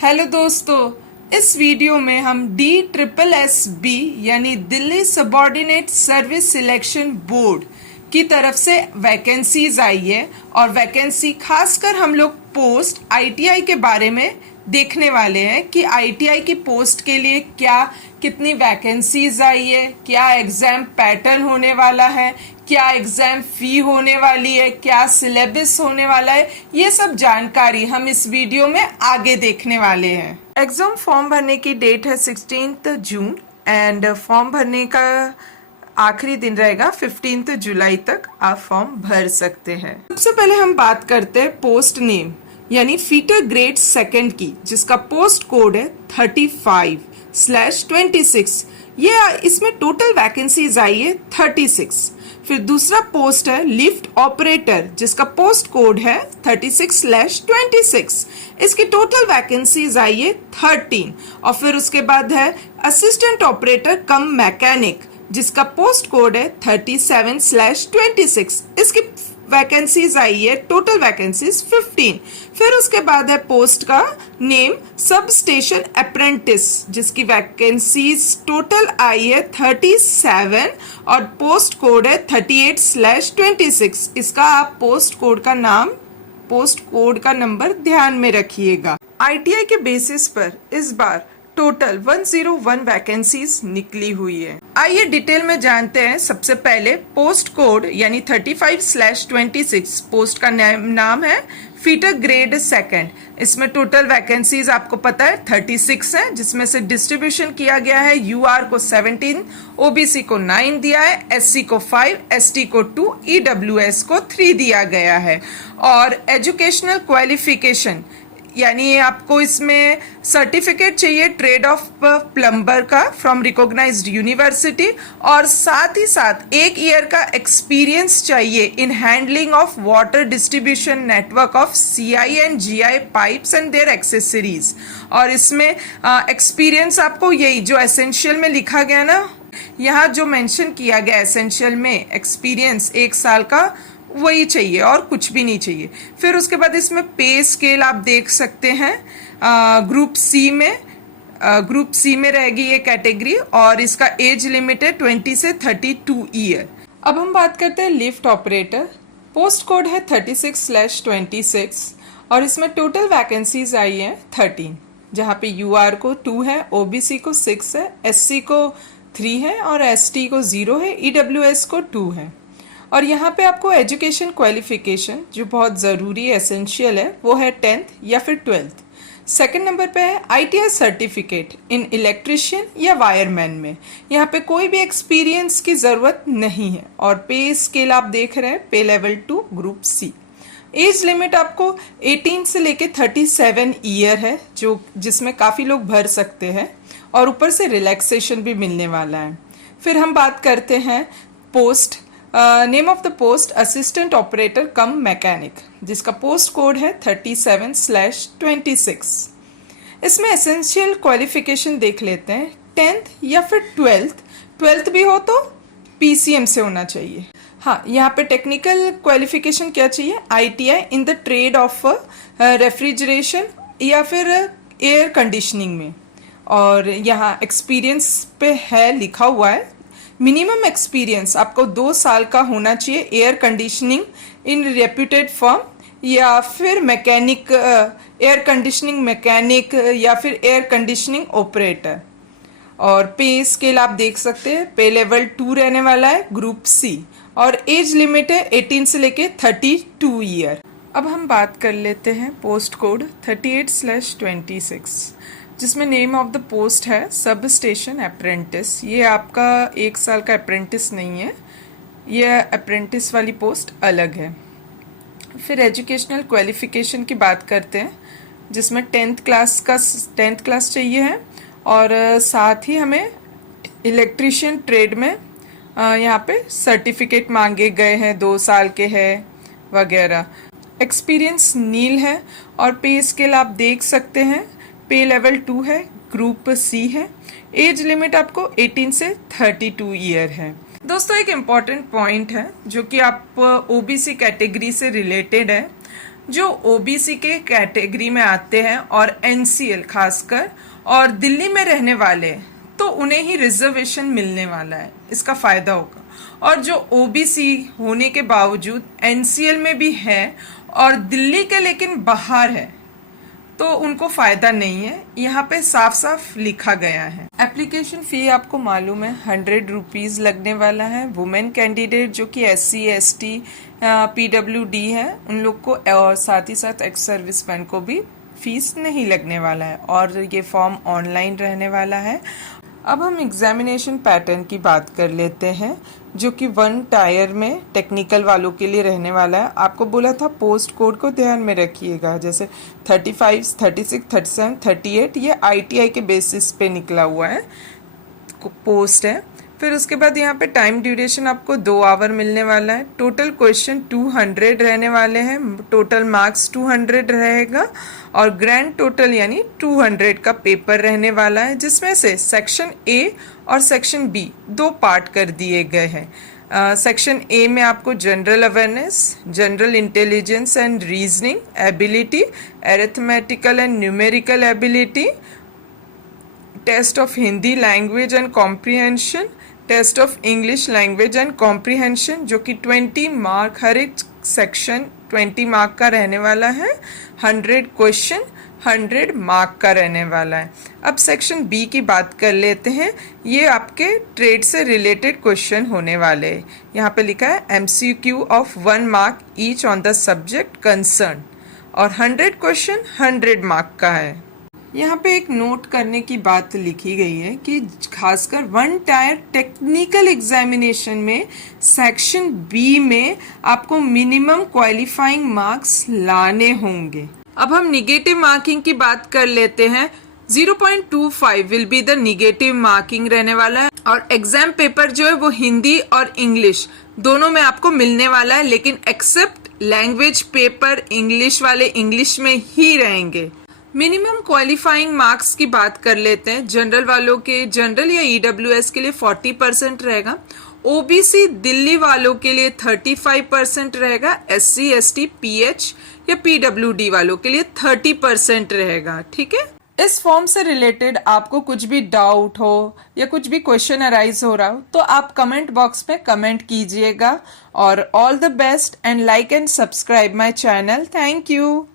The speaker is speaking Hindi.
हेलो दोस्तों, इस वीडियो में हम DSSB यानी Delhi subordinate service selection board की तरफ से वैकेंसीज आई है और वैकेंसी खासकर हम लोग पोस्ट ITI के बारे में देखने वाले हैं कि ITI की पोस्ट के लिए कितनी वैकेंसीज आई है, क्या एग्जाम पैटर्न होने वाला है, क्या एग्जाम फी होने वाली है, क्या सिलेबस होने वाला है। ये सब जानकारी हम इस वीडियो में आगे देखने वाले हैं। एग्जाम फॉर्म भरने की डेट है 16 जून एंड फॉर्म भरने का आखिरी दिन रहेगा 15 जुलाई तक आप फॉर्म भर सकते हैं। सबसे पहले हम बात करते हैं पोस्ट नेम यानी फीटर ग्रेड सेकंड की, जिसका पोस्ट कोड है 35/26। ये इसमें टोटल वैकेंसीज आई है 36। फिर दूसरा पोस्ट है लिफ्ट ऑपरेटर, जिसका पोस्ट कोड है 36/26। इसकी टोटल वैकेंसीज आई है 13। और फिर उसके बाद है असिस्टेंट ऑपरेटर कम मैकेनिक, जिसका पोस्ट कोड है 37/26। इसकी वैकेंसीज आई है टोटल वैकेंसीज 15। फिर उसके बाद है पोस्ट का नेम सब स्टेशन अप्रेंटिस, जिसकी वैकेंसीज टोटल आई है 37 और पोस्ट कोड है 38/26। इसका आप पोस्ट कोड का नंबर ध्यान में रखिएगा। ITI के बेसिस पर इस बार टोटल 101 वैकेंसीज निकली हुई है। आइए डिटेल में जानते हैं। सबसे पहले पोस्ट कोड यानी 35/26 पोस्ट का नाम है फीटर ग्रेड सेकंड। इसमें टोटल वैकेंसीज आपको पता है 36 है, जिसमें से डिस्ट्रीब्यूशन किया गया है UR को 17, OBC को 9 दिया है, SC को 5, ST को 2, EWS को 3 दिया गया है। और एजुकेशनल क्वालिफिकेशन यानी आपको इसमें सर्टिफिकेट चाहिए ट्रेड ऑफ प्लम्बर का फ्रॉम रिकॉग्नाइज्ड यूनिवर्सिटी, और साथ ही साथ 1 ईयर का एक्सपीरियंस चाहिए in handling of water distribution network of CI and GI pipes and their accessories. और इसमें एक्सपीरियंस आपको यही जो एसेंशियल में लिखा गया ना, यहाँ जो मेंशन किया गया एसेंशियल में एक्सपीरियंस 1 साल का, वही चाहिए और कुछ भी नहीं चाहिए। फिर उसके बाद इसमें पे स्केल आप देख सकते हैं। ग्रुप सी में रहेगी ये कैटेगरी और इसका एज लिमिट है 20 से 32 ईयर। अब हम बात करते हैं लिफ्ट ऑपरेटर। पोस्ट कोड है 36/26 और इसमें टोटल वैकेंसीज आई है 13, जहाँ पे UR को 2 है, OBC को 6 है, SC को 3 है और ST को 0 है, EWS को 2 है। और यहाँ पे आपको एजुकेशन क्वालिफिकेशन जो बहुत ज़रूरी है, एसेंशियल है, वो है 10th या फिर 12th। सेकंड नंबर पे है ITI सर्टिफिकेट इन इलेक्ट्रिशियन या वायरमैन में। यहाँ पे कोई भी एक्सपीरियंस की ज़रूरत नहीं है। और पे स्केल आप देख रहे हैं, पे level 2 group C। Age limit आपको 18 से लेके 37 ईयर है, जिसमें काफ़ी लोग भर सकते हैं और ऊपर से रिलैक्सेशन भी मिलने वाला है। फिर हम बात करते हैं post name of the post assistant operator come mechanic, जिसका पोस्ट कोड है 37/26। इसमें एसेंशियल क्वालिफिकेशन देख लेते हैं, 10th या फिर 12th भी हो तो PCM से होना चाहिए। हाँ, यहाँ पे टेक्निकल क्वालिफिकेशन क्या चाहिए, ITI in the trade off refrigeration या फिर एयर कंडीशनिंग में। और यहाँ एक्सपीरियंस पे है लिखा हुआ है, मिनिमम एक्सपीरियंस आपको 2 साल का होना चाहिए एयर कंडीशनिंग इन रेप्यूटेड फर्म या फिर मैकेनिक, एयर कंडीशनिंग मैकेनिक या फिर एयर कंडीशनिंग ऑपरेटर। और पे स्केल आप देख सकते हैं, पे लेवल 2 रहने वाला है ग्रुप C और एज लिमिट है 18 से लेके 32 ईयर। अब हम बात कर लेते हैं पोस्ट कोड 38/26, जिसमें नेम ऑफ द पोस्ट है सब स्टेशन अप्रेंटिस। ये आपका 1 साल का अप्रेंटिस नहीं है, ये अप्रेंटिस वाली पोस्ट अलग है। फिर एजुकेशनल क्वालिफिकेशन की बात करते हैं, जिसमें 10th क्लास चाहिए है और साथ ही हमें इलेक्ट्रिशियन ट्रेड में यहाँ पे सर्टिफिकेट मांगे गए हैं, 2 साल के हैं वगैरह। एक्सपीरियंस नील है और पे स्केल आप देख सकते हैं, पे लेवल 2 है, ग्रुप C है, एज लिमिट आपको 18 से 32 ईयर है। दोस्तों एक इम्पॉर्टेंट पॉइंट है जो कि आप OBC कैटेगरी से रिलेटेड है। जो ओबीसी के कैटेगरी में आते हैं और एनसीएल खासकर और दिल्ली में रहने वाले, तो उन्हें ही रिजर्वेशन मिलने वाला है, इसका फायदा होगा। और जो ओबीसी होने के बावजूद एनसीएल में भी है और दिल्ली के लेकिन बाहर है, तो उनको फायदा नहीं है, यहाँ पे साफ साफ लिखा गया है। एप्लीकेशन फ़ी आपको मालूम है 100 रुपीज़ लगने वाला है। वुमेन कैंडिडेट जो कि SC ST PWD है उन लोग को, और साथ ही साथ एक्स सर्विस मैन को भी फीस नहीं लगने वाला है, और ये फॉर्म ऑनलाइन रहने वाला है। अब हम एग्जामिनेशन पैटर्न की बात कर लेते हैं, जो कि 1 टायर में टेक्निकल वालों के लिए रहने वाला है। आपको बोला था पोस्ट कोड को ध्यान में रखिएगा, जैसे 35, 36, 37, 38 ये ITI के बेसिस पे निकला हुआ है पोस्ट है। फिर उसके बाद यहाँ पे टाइम ड्यूरेशन आपको 2 आवर मिलने वाला है। टोटल क्वेश्चन 200 रहने वाले हैं, टोटल मार्क्स 200 रहेगा, और ग्रैंड टोटल यानी 200 का पेपर रहने वाला है, जिसमें से सेक्शन A और सेक्शन B 2 पार्ट कर दिए गए हैं। सेक्शन A में आपको general awareness, general intelligence and reasoning ability, arithmetical and numerical ability, test of Hindi language and comprehension, test of English language and comprehension, जो कि 20 मार्क, हर एक सेक्शन 20 मार्क का रहने वाला है। 100 क्वेश्चन 100 मार्क का रहने वाला है। अब सेक्शन B की बात कर लेते हैं। ये आपके ट्रेड से रिलेटेड क्वेश्चन होने वाले हैं। यहाँ पे लिखा है MCQ of 1 mark each on the subject concern, और 100 क्वेश्चन 100 मार्क का है। यहाँ पे एक नोट करने की बात लिखी गई है कि खासकर 1 टायर टेक्निकल एग्जामिनेशन में सेक्शन B में आपको मिनिमम क्वालिफाइंग मार्क्स लाने होंगे। अब हम निगेटिव मार्किंग की बात कर लेते हैं। 0.25 will be the negative marking रहने वाला है, और एग्जाम पेपर जो है वो हिंदी और इंग्लिश दोनों में आपको मिलने वाला है, लेकिन एक्सेप्ट लैंग्वेज पेपर इंग्लिश वाले इंग्लिश में ही रहेंगे। मिनिमम क्वालिफाइंग मार्क्स की बात कर लेते हैं। जनरल वालों के, जनरल या EWS के लिए 40% रहेगा, OBC दिल्ली वालों के लिए 35% रहेगा, SC ST PH या PWD वालों के लिए 30% रहेगा। ठीक है, इस फॉर्म से रिलेटेड आपको कुछ भी डाउट हो या कुछ भी क्वेश्चन अराइज हो रहा हो तो आप कमेंट बॉक्स में कमेंट कीजिएगा। और all the best and like and subscribe my channel. Thank you.